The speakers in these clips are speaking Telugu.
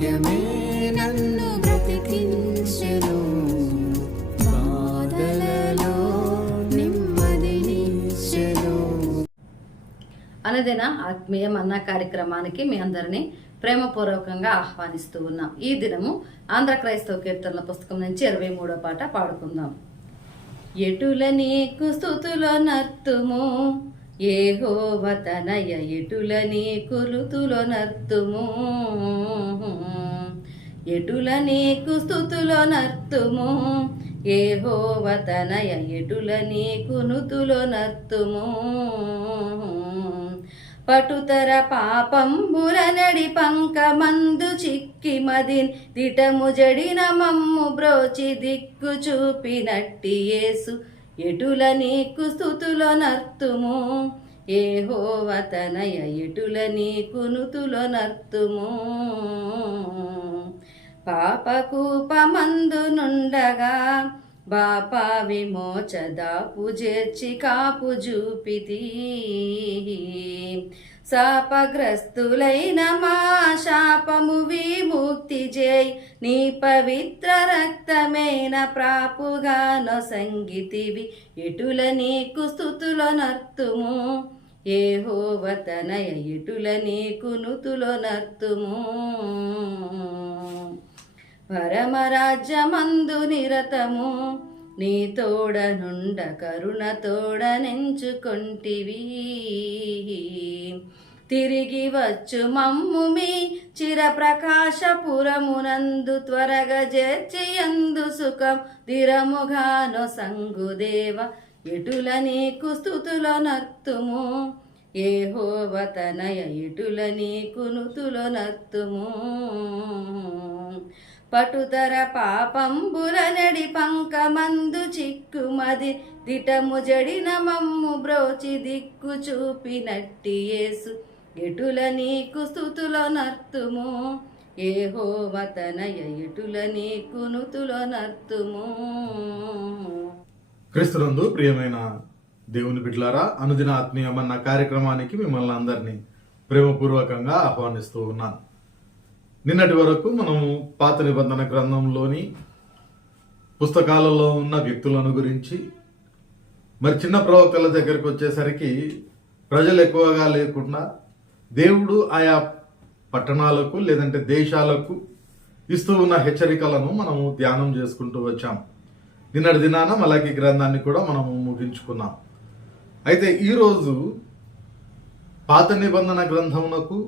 వాక్యమే నన్ను బ్రతికించెను. బాధలలో నెమ్మదినిచ్చెను ఆత్మీయ కార్యక్రమానికి మీ అందరినీ ప్రేమపూర్వకంగా ఆహ్వానిస్తూ ఉన్నాం. ఈ దినము ఆంధ్ర క్రైస్తవ కీర్తనల పుస్తకం నుంచి ఇరవై మూడో పాట పాడుకుందాం. ఎటుల నీకు స్థుతులో నర్తుము? ఏహోవతనయ ఎటుల నీ ఋతులో నర్తుము? ఎటుల నీకు స్థుతులో నర్తుము? ఏహోవతనయ ఎటుల నీకు నుతులో నర్తుము? పటుతర పాపంబుర నడి పంకమందు చిక్కి మదిన్ దిటము జడిన మమ్ము బ్రోచి దిక్కు చూపినట్టి యేసు ఎటుల నీకు స్థుతులో నర్తుము? ఏహోవతనయ ఎటుల నీకు నుతులో నర్తుము? పాపకూపమందు నుండగా బాపా విమోచదాపు చేర్చి కాపు చూపితి శాపగ్రస్తులైన మా శాపము విముక్తి జై. నీ పవిత్ర రక్తమైన ప్రాపుగానో సంగీతివి ఇటుల నీకు స్థుతులో నర్తుము? ఏహోవతనయ ఇటుల నీకు నుతులో నర్తుము? పరమరాజ్యమందు నిరతము. నీ తోడనుండ కరుణ తోడ నెంచుకొంటివి. తిరిగి వచ్చు మమ్ము మీ చిరప్రకాశపురమునందు త్వరగా చేర్చియందు సుఖం దిరముగానో సంగుదేవ ఇటుల నీకు స్థుతులో ఏ హోవతనయ ఇటుల నీకు నుతులో నత్తుము పటుతర పాపంబుల నడి పంకమందు చిక్కుమది దిటము జడిన మమ్ము బ్రోచి దిక్కు చూపినట్టి యేసు. ఎటుల నీకు స్థుతులో నర్తుము? ఏహోవతనయ ఎటుల నీకు నుతులో నర్తుము? క్రీస్తునందు ప్రియమైన దేవుని బిడ్లారా అనుదిన ఆత్మీయమన్న కార్యక్రమానికి మిమ్మల్ని అందరినీ ప్రేమపూర్వకంగా ఆహ్వానిస్తూ ఉన్నాను. నిన్నటి వరకు మనము పాత నిబంధన గ్రంథంలోని పుస్తకాలలో ఉన్న వ్యక్తులను గురించి మరి చిన్న ప్రవక్తల దగ్గరికి వచ్చేసరికి ప్రజలు ఎక్కువగా లేకుండా దేవుడు ఆయా పట్టణాలకు లేదంటే దేశాలకు ఇస్తూ ఉన్న హెచ్చరికలను మనము ధ్యానం చేసుకుంటూ వచ్చాం. నిన్నటి దినాన మలాకి గ్రంథాన్ని కూడా మనము ముగించుకున్నాం. అయితే ఈరోజు పాత నిబంధన గ్రంథమునకు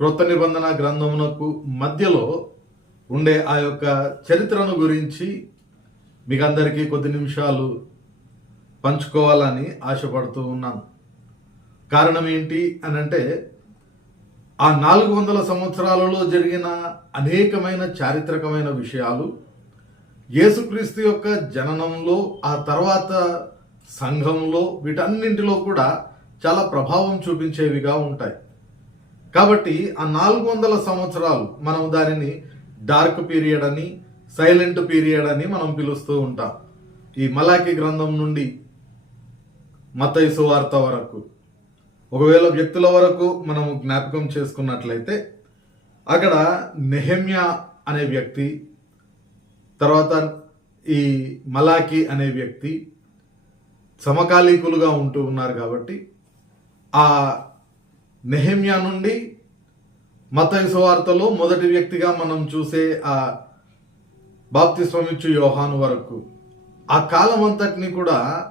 క్రొత్త నిబంధన గ్రంథమునకు మధ్యలో ఉండే ఆ యొక్క చరిత్రను గురించి మీకు అందరికీ కొద్ది నిమిషాలు పంచుకోవాలని ఆశపడుతూ ఉన్నాను. కారణం ఏంటి అని అంటే ఆ నాలుగు వందల సంవత్సరాలలో జరిగిన అనేకమైన చారిత్రకమైన విషయాలు యేసుక్రీస్తు యొక్క జననంలో ఆ తర్వాత సంఘంలో వీటన్నింటిలో కూడా చాలా ప్రభావం చూపించేవిగా ఉంటాయి. కాబట్టి ఆ నాలుగు వందల సంవత్సరాలు మనం దానిని డార్క్ పీరియడ్ అని సైలెంట్ పీరియడ్ అని మనం పిలుస్తూ ఉంటాం. ఈ మలాకి గ్రంథం నుండి మతైసు వార్త వరకు. ఒకవేళ వ్యక్తుల వరకు మనం జ్ఞాపకం చేసుకున్నట్లయితే అక్కడ నెహమ్యా అనే వ్యక్తి తర్వాత ఈ మలాకి అనే వ్యక్తి సమకాలీకులుగా ఉంటూ ఉన్నారు కాబట్టి ఆ నెహమ్యా నుండి మత సువార్తలో మొదటి వ్యక్తిగా మనం చూసే ఆ బాప్తిస్వమిచ్చు యోహాను వరకు. ఆ కాలం అంతటిని కూడా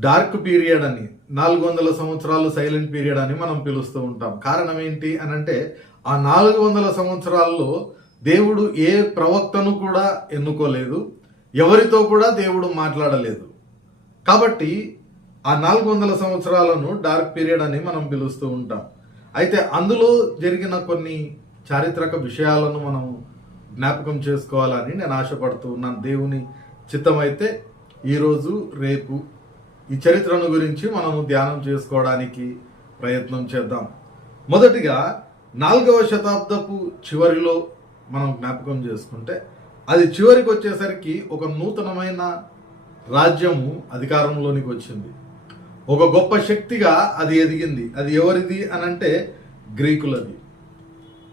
డార్క్ పీరియడ్ అని నాలుగు వందల సంవత్సరాలు సైలెంట్ పీరియడ్ అని మనం పిలుస్తూ ఉంటాం. కారణం ఏంటి అని అంటే ఆ నాలుగు వందల సంవత్సరాల్లో దేవుడు ఏ ప్రవక్తను కూడా ఎన్నుకోలేదు ఎవరితో కూడా దేవుడు మాట్లాడలేదు. కాబట్టి ఆ నాలుగు వందల సంవత్సరాలను డార్క్ పీరియడ్ అని మనం పిలుస్తూ ఉంటాం. అయితే అందులో జరిగిన కొన్ని చారిత్రక విషయాలను మనం జ్ఞాపకం చేసుకోవాలని నేను ఆశపడుతూ ఉన్నాను. దేవుని చిత్తమైతే ఈరోజు రేపు ఈ చరిత్రను గురించి మనము ధ్యానం చేసుకోవడానికి ప్రయత్నం చేద్దాం. మొదటిగా నాలుగవ శతాబ్దపు చివరిలో మనం జ్ఞాపకం చేసుకుంటే అది చివరికి వచ్చేసరికి ఒక నూతనమైన రాజ్యము అధికారంలోనికి వచ్చింది. ఒక గొప్ప శక్తిగా అది ఎదిగింది. అది ఎవరిది అని అంటే గ్రీకులది.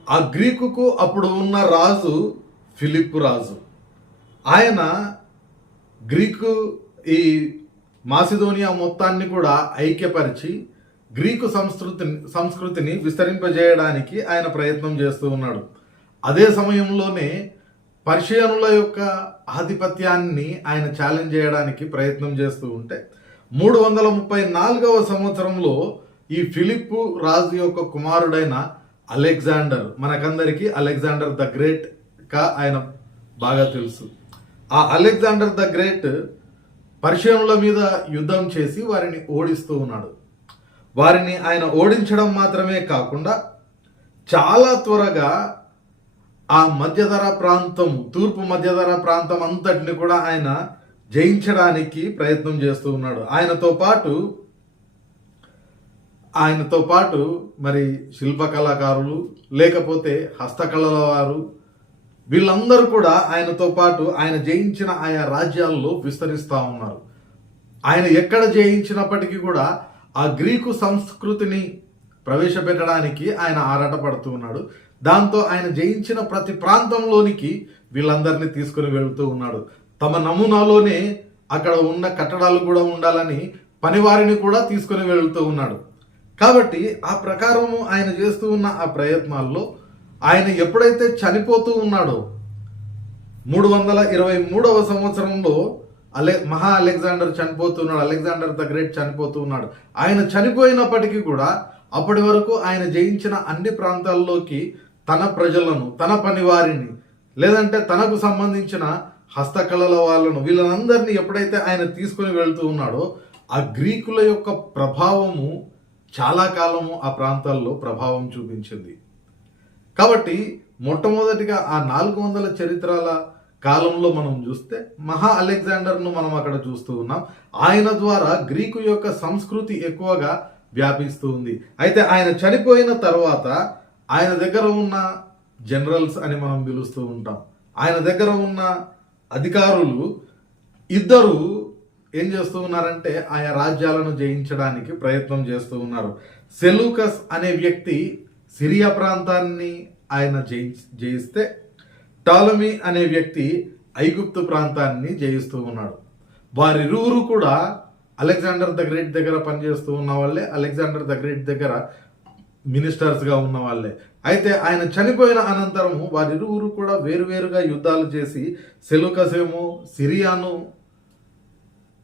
ఆ గ్రీకుకు అప్పుడు ఉన్న రాజు ఫిలిప్ రాజు. ఆయన గ్రీకు ఈ మాసిదోనియా మొత్తాన్ని కూడా ఐక్యపరిచి గ్రీకు సంస్కృతిని సంస్కృతిని విస్తరింపజేయడానికి ఆయన ప్రయత్నం చేస్తూ ఉన్నాడు. అదే సమయంలోనే పర్షియనుల యొక్క ఆధిపత్యాన్ని ఆయన ఛాలెంజ్ చేయడానికి ప్రయత్నం చేస్తూ ఉంటే మూడు వందల ముప్పై నాలుగవ సంవత్సరంలో ఈ ఫిలిప్ రాజు యొక్క కుమారుడైన అలెగ్జాండర్ మనకందరికీ అలెగ్జాండర్ ద గ్రేట్గా ఆయన బాగా తెలుసు. ఆ అలెగ్జాండర్ ద గ్రేట్ పర్షియనుల మీద యుద్ధం చేసి వారిని ఓడిస్తూ ఉన్నాడు. వారిని ఆయన ఓడించడం మాత్రమే కాకుండా చాలా త్వరగా ఆ మధ్యధర ప్రాంతం తూర్పు మధ్యధర ప్రాంతం అంతటిని కూడా ఆయన జయించడానికి ప్రయత్నం చేస్తూ ఉన్నాడు. ఆయనతో పాటు ఆయనతో పాటు మరి శిల్పకళాకారులు లేకపోతే హస్తకళల వారు వీళ్ళందరూ కూడా ఆయనతో పాటు ఆయన జయించిన ఆయా రాజ్యాల్లో విస్తరిస్తూ ఉన్నారు. ఆయన ఎక్కడ జయించినప్పటికీ కూడా ఆ గ్రీకు సంస్కృతిని ప్రవేశపెట్టడానికి ఆయన ఆరాటపడుతూ ఉన్నాడు. దాంతో ఆయన జయించిన ప్రతి ప్రాంతంలోనికి వీళ్ళందరినీ తీసుకుని వెళుతూ ఉన్నాడు. తమ నమూనాలోనే అక్కడ ఉన్న కట్టడాలు కూడా ఉండాలని పనివారిని కూడా తీసుకుని వెళుతూ ఉన్నాడు. కాబట్టి ఆ ప్రకారము ఆయన చేస్తూ ఉన్న ఆ ప్రయత్నాల్లో ఆయన ఎప్పుడైతే చనిపోతూ ఉన్నాడో మూడు వందల ఇరవై మూడవ సంవత్సరంలో అలె మహా అలెగ్జాండర్ చనిపోతున్నాడు అలెగ్జాండర్ ద గ్రేట్ చనిపోతూ ఉన్నాడు. ఆయన చనిపోయినప్పటికీ కూడా అప్పటి వరకు ఆయన జయించిన అన్ని ప్రాంతాల్లోకి తన ప్రజలను తన పనివారిని లేదంటే తనకు సంబంధించిన హస్తకళల వాళ్ళను వీళ్ళందరినీ ఎప్పుడైతే ఆయన తీసుకొని వెళ్తూ ఉన్నాడో ఆ గ్రీకుల యొక్క ప్రభావము చాలా కాలము ఆ ప్రాంతాల్లో ప్రభావం చూపించింది. కాబట్టి మొట్టమొదటిగా ఆ నాలుగు వందల చరిత్రల కాలంలో మనం చూస్తే మహా అలెగ్జాండర్ను మనం అక్కడ చూస్తూ ఉన్నాం. ఆయన ద్వారా గ్రీకు యొక్క సంస్కృతి ఎక్కువగా వ్యాపిస్తూ ఉంది. అయితే ఆయన చనిపోయిన తర్వాత ఆయన దగ్గర ఉన్న జనరల్స్ అని మనం పిలుస్తూ ఉంటాం. ఆయన దగ్గర ఉన్న అధికారులు ఇద్దరు ఏం చేస్తూ ఉన్నారంటే ఆయా రాజ్యాలను జయించడానికి ప్రయత్నం చేస్తూ ఉన్నారు. సెలూకస్ అనే వ్యక్తి సిరియా ప్రాంతాన్ని ఆయన జయి జయిస్తే టాలమీ అనే వ్యక్తి ఐగుప్తు ప్రాంతాన్ని జయిస్తూ ఉన్నాడు. వారిరువురు కూడా అలెగ్జాండర్ ద గ్రేట్ దగ్గర పనిచేస్తూ ఉన్న వాళ్ళే. అలెగ్జాండర్ ద గ్రేట్ దగ్గర మినిస్టర్స్గా ఉన్న వాళ్ళే. అయితే ఆయన చనిపోయిన అనంతరము వారిరువురు కూడా వేరువేరుగా యుద్ధాలు చేసి సెలుకసేమో సిరియాను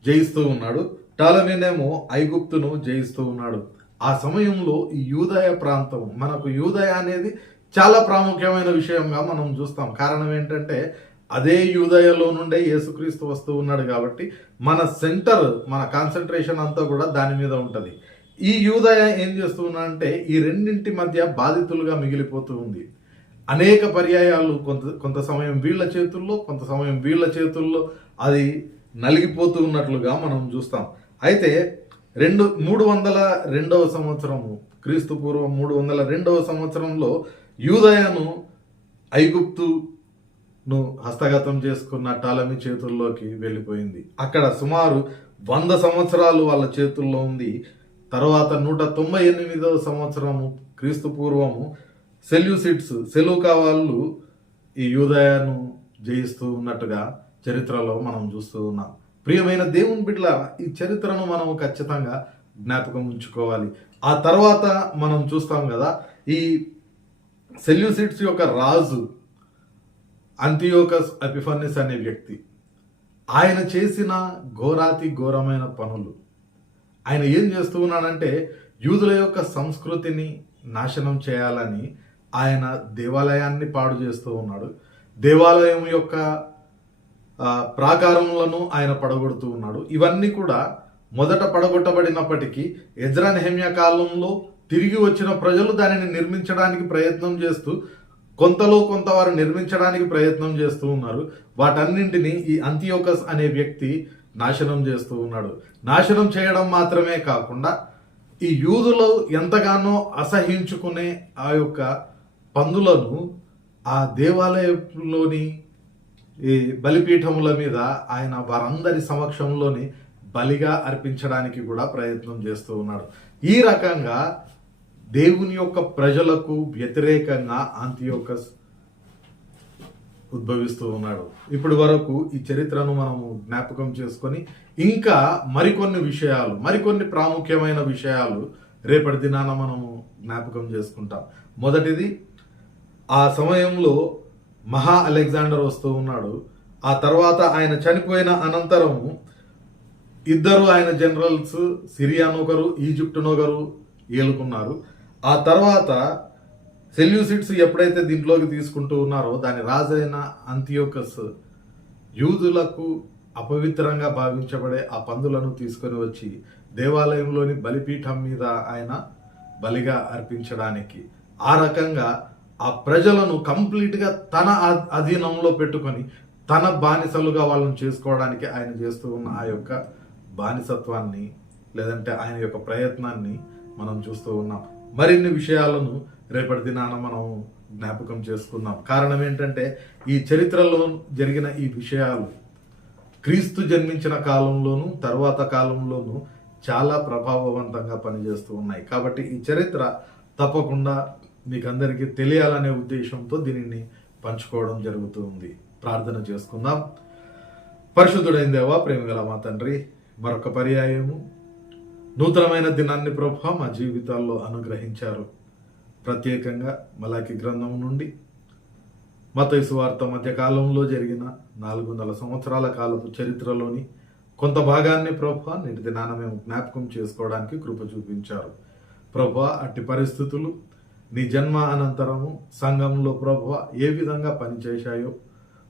జయిస్తూ ఉన్నాడు. టాలమీనేమో ఐగుప్తును జయిస్తూ ఉన్నాడు. ఆ సమయంలో ఈ యూదయ ప్రాంతం మనకు యూదయ అనేది చాలా ప్రాముఖ్యమైన విషయంగా మనం చూస్తాం. కారణం ఏంటంటే అదే యూదయలో నుండే యేసుక్రీస్తు వస్తూ ఉన్నాడు కాబట్టి మన సెంటర్ మన కాన్సన్ట్రేషన్ అంతా కూడా దాని మీద ఉంటుంది. ఈ యూదయ ఏం చేస్తూ ఉన్నాడంటే ఈ రెండింటి మధ్య బాధితులుగా మిగిలిపోతూ ఉంది. అనేక పర్యాయాలు కొంత కొంత సమయం వీళ్ళ చేతుల్లో కొంత సమయం వీళ్ళ చేతుల్లో అది నలిగిపోతూ ఉన్నట్లుగా మనం చూస్తాం. అయితే రెండు మూడు వందల రెండవ సంవత్సరము క్రీస్తు పూర్వం మూడు వందల రెండవ సంవత్సరంలో యూదయను ఐగుప్తును హస్తగతం చేసుకున్న టాలమీ చేతుల్లోకి వెళ్ళిపోయింది. అక్కడ సుమారు వంద సంవత్సరాలు వాళ్ళ చేతుల్లో ఉంది. తర్వాత నూట తొంభై ఎనిమిదవ సంవత్సరము క్రీస్తు పూర్వము సెల్యూసిడ్స్ సెలూకా వాళ్ళు ఈ యూదయను జయిస్తూ ఉన్నట్టుగా చరిత్రలో మనం చూస్తూ ఉన్నాం. ప్రియమైన దేవుని బిడ్డల ఈ చరిత్రను మనం ఖచ్చితంగా జ్ఞాపకం ఉంచుకోవాలి. ఆ తర్వాత మనం చూస్తాం కదా ఈ సెల్యూసిడ్స్ యొక్క రాజు అంతియోకస్ అపిఫనిస్ అనే వ్యక్తి. ఆయన చేసిన ఘోరాతి ఘోరమైన పనులు. ఆయన ఏం చేస్తూ ఉన్నాడంటే యూదుల యొక్క సంస్కృతిని నాశనం చేయాలని ఆయన దేవాలయాన్ని పాడు చేస్తూ ఉన్నాడు. దేవాలయం యొక్క ప్రాకారములను ఆయన పడగొడుతూ ఉన్నాడు. ఇవన్నీ కూడా మొదట పడగొట్టబడినప్పటికీ ఎజ్రా హెమ్య కాలంలో తిరిగి వచ్చిన ప్రజలు దానిని నిర్మించడానికి ప్రయత్నం చేస్తూ కొంతలో కొంత వారు నిర్మించడానికి ప్రయత్నం చేస్తూ ఉన్నారు. వాటన్నింటినీ ఈ అంతియోకస్ అనే వ్యక్తి నాశనం చేస్తూ ఉన్నాడు. నాశనం చేయడం మాత్రమే కాకుండా ఈ యూదులు ఎంతగానో అసహించుకునే ఆ యొక్క పందులను ఆ దేవాలయంలోని ఈ బలిపీఠముల మీద ఆయన వారందరి సమక్షంలోని బలిగా అర్పించడానికి కూడా ప్రయత్నం చేస్తూ ఉన్నాడు. ఈ రకంగా దేవుని యొక్క ప్రజలకు వ్యతిరేకంగా ఆంతియోకస్ ఉద్భవిస్తూ ఉన్నాడు. ఇప్పటి వరకు ఈ చరిత్రను మనము జ్ఞాపకం చేసుకొని ఇంకా మరికొన్ని విషయాలు మరికొన్ని ప్రాముఖ్యమైన విషయాలు రేపటి దినాన మనము జ్ఞాపకం చేసుకుంటాం. మొదటిది ఆ సమయంలో మహా అలెగ్జాండర్ వస్తూ ఉన్నాడు. ఆ తర్వాత ఆయన చనిపోయిన అనంతరము ఇద్దరు ఆయన జనరల్స్ సిరియానొకరు ఈజిప్టునొకరు ఏలుకున్నారు. ఆ తర్వాత సెల్యూసిడ్స్ ఎప్పుడైతే దీంట్లోకి తీసుకుంటూ ఉన్నారో దాని రాజైన అంతియోకస్ యూదులకు అపవిత్రంగా భావించబడే ఆ పందులను తీసుకొని వచ్చి దేవాలయంలోని బలిపీఠం మీద ఆయన బలిగా అర్పించడానికి ఆ రకంగా ఆ ప్రజలను కంప్లీట్గా తన అధీనంలో పెట్టుకొని తన బానిసలుగా వాళ్ళని చేసుకోవడానికి ఆయన చేస్తూ ఉన్న ఆ యొక్క బానిసత్వాన్ని లేదంటే ఆయన యొక్క ప్రయత్నాన్ని మనం చూస్తూ ఉన్నాం. మరిన్ని విషయాలను రేపటి దినాన మనం జ్ఞాపకం చేసుకుందాం. కారణం ఏంటంటే ఈ చరిత్రలో జరిగిన ఈ విషయాలు క్రీస్తు జన్మించిన కాలంలోను తర్వాత కాలంలోను చాలా ప్రభావవంతంగా పనిచేస్తూ ఉన్నాయి. కాబట్టి ఈ చరిత్ర తప్పకుండా మీకు అందరికీ తెలియాలనే ఉద్దేశంతో దీనిని పంచుకోవడం జరుగుతుంది. ప్రార్థన చేసుకుందాం. పరిశుద్ధుడైన దేవా ప్రేమగల మా తండ్రి మరొక పర్యాయము నూతనమైన దినాన్ని ప్రభు మా జీవితాల్లో అనుగ్రహించారు. ప్రత్యేకంగా మలాకి గ్రంథం నుండి మతైసు వార్త మధ్యకాలంలో జరిగిన నాలుగు వందల సంవత్సరాల కాలపు చరిత్రలోని కొంత భాగాన్ని ప్రభా నేటి దినాన మేము జ్ఞాపకం చేసుకోవడానికి కృప చూపించారు. ప్రభా అట్టి పరిస్థితులు నీ జన్మ అనంతరము సంఘంలో ప్రభు ఏ విధంగా పనిచేశాయో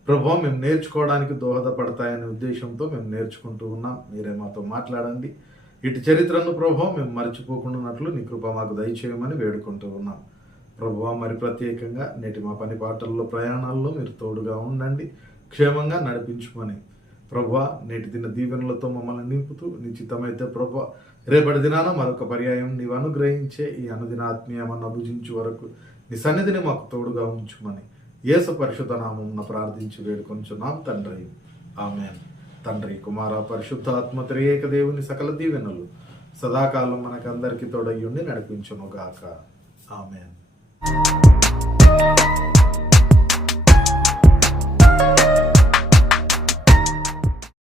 ప్రభు మేము నేర్చుకోవడానికి దోహదపడతాయనే ఉద్దేశంతో మేము నేర్చుకుంటూ ఉన్నాం. మీరే మాతో మాట్లాడండి. ఇటు చరిత్రను ప్రభావ మేము మర్చిపోకుండా నీ కృప మాకు దయచేయమని వేడుకుంటూ ఉన్నాం. ప్రభువ మరి ప్రత్యేకంగా నేటి మా పని పాటల్లో ప్రయాణాల్లో మీరు తోడుగా ఉండండి క్షేమంగా నడిపించుమని ప్రభా నేటి దిన దీవెనలతో మమ్మల్ని నింపుతూ నిశ్చితమైతే ప్రభా రేపటి దినాన మరొక పర్యాయం నీవు అనుగ్రహించే ఈ అనుదిన ఆత్మీయమన్న భుజించు వరకు నీ సన్నిధిని మాకు తోడుగా ఉంచుమని. యేసు పరిశుద్ధ నామం ప్రార్థించి వేడుకొంచున్నాం తండ్రి. ఆమెను. తండ్రి కుమార పరిశుద్ధ ఆత్మ దేవుని సకల దీవెనలు సదాకాలం మనకందరికీ తోడయ్యుండి నడిపించును గాక. ఆమెన్.